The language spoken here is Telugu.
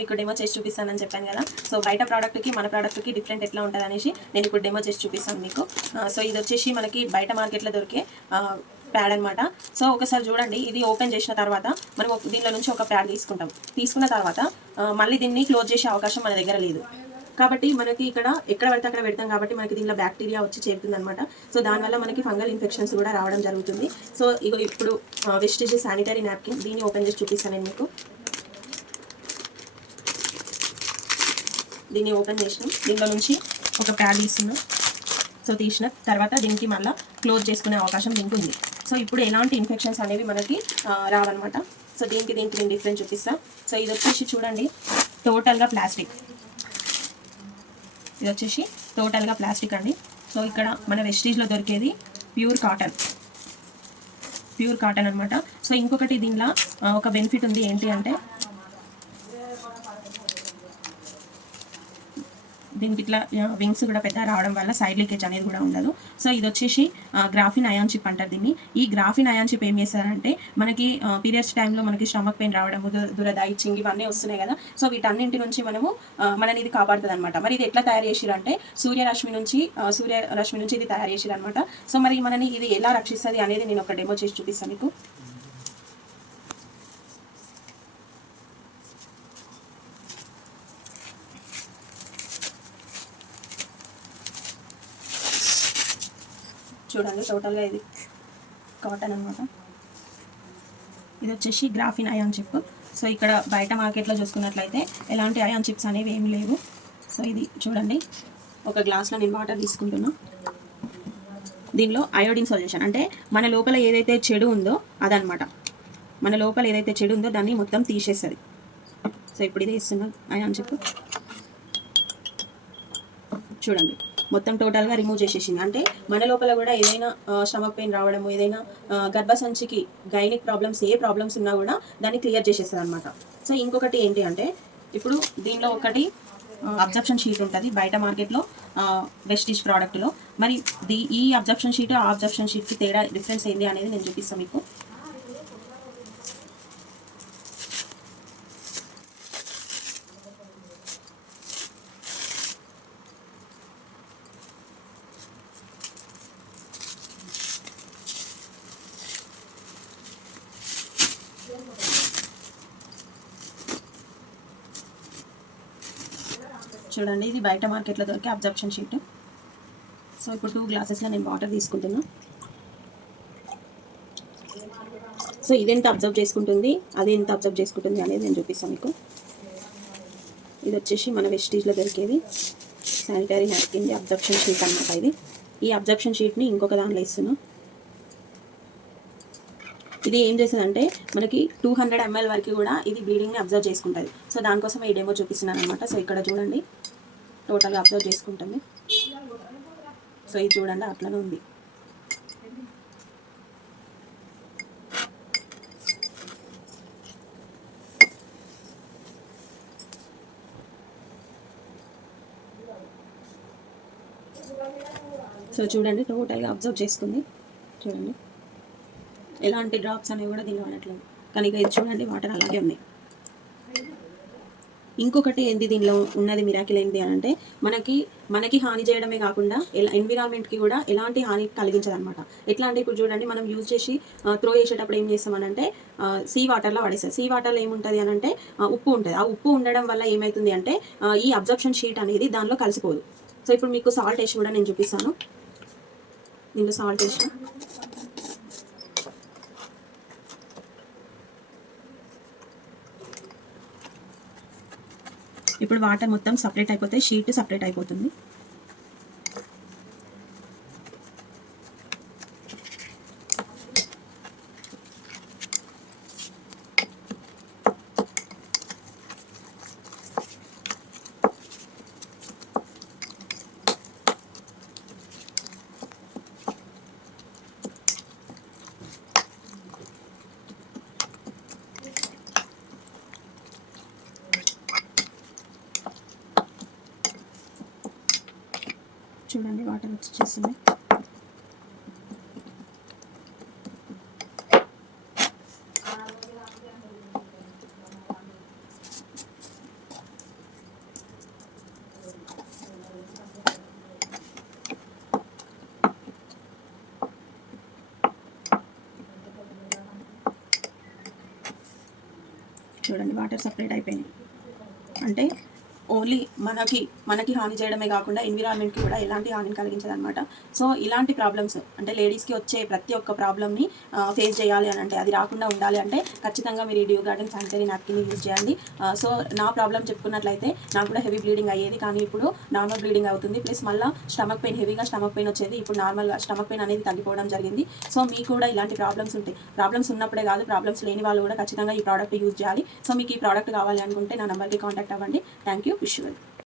మీకు డెమో చేసి చూపిస్తానని చెప్పాను కదా. సో బయట ప్రోడక్ట్కి మన ప్రోడక్ట్కి డిఫరెంట్ ఎట్లా ఉంటుంది అనేసి నేను ఇప్పుడు డెమో చేసి చూపిస్తాను మీకు. సో ఇది వచ్చేసి మనకి బయట మార్కెట్లో దొరికే ప్యాడ్ అనమాట. సో ఒకసారి చూడండి, ఇది ఓపెన్ చేసిన తర్వాత మనం దీనిలో నుంచి ఒక ప్యాడ్ తీసుకున్న తర్వాత మళ్ళీ దీన్ని క్లోజ్ చేసే అవకాశం మన దగ్గర లేదు. కాబట్టి మనకి ఇక్కడ ఎక్కడ పడితే అక్కడ పెడతాం కాబట్టి మనకి దీనిలో బ్యాక్టీరియా వచ్చి చేరుతుంది అనమాట. సో దానివల్ల మనకి ఫంగల్ ఇన్ఫెక్షన్స్ కూడా రావడం జరుగుతుంది. సో ఇప్పుడు వెస్టిజ్ శానిటరీ నాప్కిన్ దీన్ని ఓపెన్ చేసి చూపిస్తాను నేను మీకు. దీన్ని ఓపెన్ చేసినాం, దీనిలో నుంచి ఒక ప్యాడ్ తీస్తున్నాం. సో తీసిన తర్వాత దీనికి మళ్ళీ క్లోజ్ చేసుకునే అవకాశం దీనికి ఉంది. సో ఇప్పుడు ఎలాంటి ఇన్ఫెక్షన్స్ అనేవి మనకి రావన్నమాట. సో దీనికి నేను డిఫరెన్స్ చూపిస్తాను. సో ఇది వచ్చేసి చూడండి టోటల్గా ప్లాస్టిక్, ఇది వచ్చేసి టోటల్గా ప్లాస్టిక్ అండి. సో ఇక్కడ మన వెస్టీజ్లో దొరికేది ప్యూర్ కాటన్ అనమాట. సో ఇంకొకటి దీనిలో ఒక బెనిఫిట్ ఉంది, ఏంటి అంటే దీనికి ఇట్లా వింగ్స్ కూడా పెద్ద రావడం వల్ల సైడ్ లీకేజ్ అనేది కూడా ఉండదు. సో ఇది వచ్చేసి గ్రాఫిన్ అయాన్ చిప్ అంటారు దీన్ని. ఈ గ్రాఫిన్ అయాన్ చిప్ ఏం చేస్తారంటే మనకి పీరియడ్స్ టైంలో మనకి స్టమక్ పెయిన్ రావడము, దురద, ఇచ్చింగ్ ఇవన్నీ వస్తున్నాయి కదా. సో వీటన్నింటి నుంచి మనని ఇది కాపాడుతుంది అనమాట. మరి ఇది ఎట్లా తయారు చేసిరంటే సూర్యరశ్మి నుంచి ఇది తయారు చేసిరనమాట. సో మరి మనని ఇది ఎలా రక్షిస్తుంది అనేది నేను ఒక డెమో చేసి చూపిస్తాను మీకు. చూడండి టోటల్గా ఇది కాటన్ అనమాట. ఇది వచ్చేసి గ్రాఫిన్ అయాన్ చిప్. సో ఇక్కడ బయట మార్కెట్లో చూసుకున్నట్లయితే ఎలాంటి అయాన్ చిప్స్ అనేవి ఏమి లేవు. సో ఇది చూడండి, ఒక గ్లాస్లో నేను వాటర్ తీసుకుంటున్నా. దీనిలో అయోడిన్ సొల్యూషన్ అంటే మన లోపల ఏదైతే చెడు ఉందో అదనమాట. మన లోపల ఏదైతే చెడు ఉందో దాన్ని మొత్తం తీసేస్తుంది. సో ఇప్పుడు ఇది వేస్తున్నా అయాన్ చిప్. చూడండి మొత్తం టోటల్గా రిమూవ్ చేసేసింది. అంటే మన లోపల కూడా ఏదైనా స్టమక్ పెయిన్ రావడము, ఏదైనా గర్భసంచికి గైనిక్ ప్రాబ్లమ్స్ ఏ ప్రాబ్లమ్స్ ఉన్నా కూడా దాన్ని క్లియర్ చేసేస్తుంది అనమాట. సో ఇంకొకటి ఏంటి అంటే ఇప్పుడు దీనిలో ఒకటి అబ్జర్ప్షన్ షీట్ ఉంటుంది బయట మార్కెట్లో వెస్టిజ్ ప్రోడక్ట్లో. మరి ఈ అబ్జర్ప్షన్ షీట్ ఆ అబ్జర్ప్షన్ షీట్కి తేడా డిఫరెన్స్ ఏంటి అనేది నేను చూపిస్తాను మీకు. చూడండి ఇది బయట మార్కెట్లో దొరికే అబ్జర్ప్షన్ షీట్. సో ఇప్పుడు 2 గ్లాసెస్లో నేను వాటర్ తీసుకుంటున్నా. సో ఇది ఎంత అబ్జర్వ్ చేసుకుంటుంది, అది ఎంత అబ్జర్వ్ చేసుకుంటుంది అనేది నేను చూపిస్తాను మీకు. ఇది వచ్చేసి మన వెస్టీజ్లో దొరికేది శానిటరీ నాప్కిన్ అబ్జర్ప్షన్ షీట్ అనమాట. ఈ అబ్జర్ప్షన్ షీట్ని ఇంకొక దాంట్లో ఇస్తున్నా. ఇది ఏం చేస్తుందంటే మనకి 200 ml వరకు కూడా ఇది బ్లీడింగ్ని అబ్జర్వ్ చేసుకుంటుంది. సో దానికోసం ఈ డెమో చూపిస్తున్నాను అనమాట. సో ఇక్కడ చూడండి టోటల్గా అబ్జర్వ్ చేసుకుంటుంది. సో ఇది చూడండి అట్లనే ఉంది. సో చూడండి టోటల్గా అబ్జర్వ్ చేసుకుంది. చూడండి ఎలాంటి డ్రాప్స్ అనేవి కూడా దీనిలో అనట్లేదు. కానీ ఇది చూడండి వాటర్ అలాగే ఉన్నాయి. ఇంకొకటి ఏంటి దీనిలో ఉన్నది మిరాకిల్ ఏంటి అని అంటే మనకి హాని చేయడమే కాకుండా ఎన్విరాన్మెంట్కి కూడా ఎలాంటి హాని కలిగించదనమాట. ఎట్లా అంటే ఇప్పుడు చూడండి మనం యూజ్ చేసి త్రో చేసేటప్పుడు ఏం చేస్తామనంటే సీ వాటర్లో పడేస్తారు. సీ వాటర్లో ఏముంటుంది అని అంటే ఉప్పు ఉంటుంది. ఆ ఉప్పు ఉండడం వల్ల ఏమవుతుంది అంటే ఈ అబ్జర్ప్షన్ షీట్ అనేది దానిలో కలిసిపోదు. సో ఇప్పుడు మీకు సాల్ట్ వేసి కూడా నేను చూపిస్తాను. దీంట్లో సాల్ట్ వేసి ఇప్పుడు వాటర్ మొత్తం సపరేట్ అయిపోతాయి, షీట్ సపరేట్ అయిపోతుంది. చూడండి వాటర్ వచ్చేస్తుంది. చూడండి వాటర్ సపరేట్ అయిపోయినాయి. అంటే ఓన్లీ మనకి హాని చేయడమే కాకుండా ఎన్విరాన్మెంట్కి కూడా ఎలాంటి హానిని కలిగించదనమాట. సో ఇలాంటి ప్రాబ్లమ్స్ అంటే లేడీస్కి వచ్చే ప్రతి ఒక్క ప్రాబ్లమ్ని ఫేస్ చేయాలి అని అంటే, అది రాకుండా ఉండాలి అంటే ఖచ్చితంగా మీరు ఈ due garden sanitary napkin use చేయండి. సో నా ప్రాబ్లం చెప్పుకున్నట్లయితే నాకు కూడా హెవీ బ్లీడింగ్ అయ్యేది, కానీ ఇప్పుడు నార్మల్ బ్లీడింగ్ అవుతుంది. ప్లస్ మళ్ళీ స్టమక్ పెయిన్, హెవీగా స్టమక్ పెయిన్ వచ్చేది, ఇప్పుడు నార్మల్గా స్టమక్ పెయిన్ అనేది తగ్గిపోవడం జరిగింది. సో మీకు కూడా ఇలాంటి ప్రాబ్లమ్స్ ఉంటాయి. ప్రాబ్లమ్స్ ఉన్నప్పుడే కాదు, ప్రాబ్లమ్స్ లేని వాళ్ళు కూడా ఖచ్చితంగా ఈ ప్రోడక్ట్ యూజ్ చేయాలి. సో మీకు ఈ ప్రోడక్ట్ కావాలి అనుకుంటే నా నెంబర్కి కాంటాక్ట్ అవ్వండి. Thank you. Wish you well.